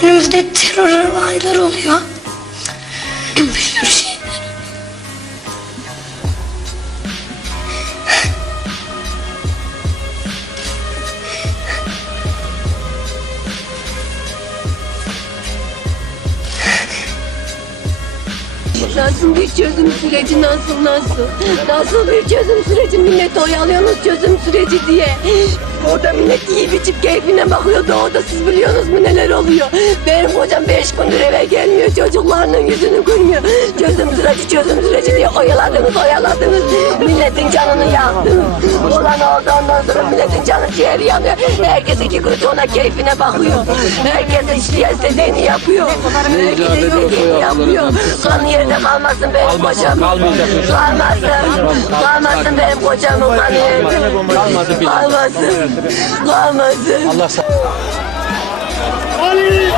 Günümüzde terör olayları oluyor. Bir sürü Nasıl bir çözüm süreci nasıl nasıl? Nasıl bir çözüm süreci millet oyalıyorsunuz çözüm süreci diye. Orada millet yiyip içip keyfine bakıyor da orada siz biliyorsunuz mu neler oluyor. Benim kocam beş gündür eve gelmiyor çocuklarının yüzünü görmüyor. Çözüm süreci çözüm süreci diye oyaladınız oyaladınız. Milletin canını yaktınız. Olan oldu ondan sonra milletin canı ciğeri yanıyor. Herkes iki kuruş ona keyfine bakıyor. Herkes işte istediğini yapıyor. Herkes istediğini yapıyor. Kan yerde kalmasın benim kocam. Kalmasın. Kalmasın benim kocamın kanı yerde. Kalmasın. Kalmasın. Allah sağ Ali!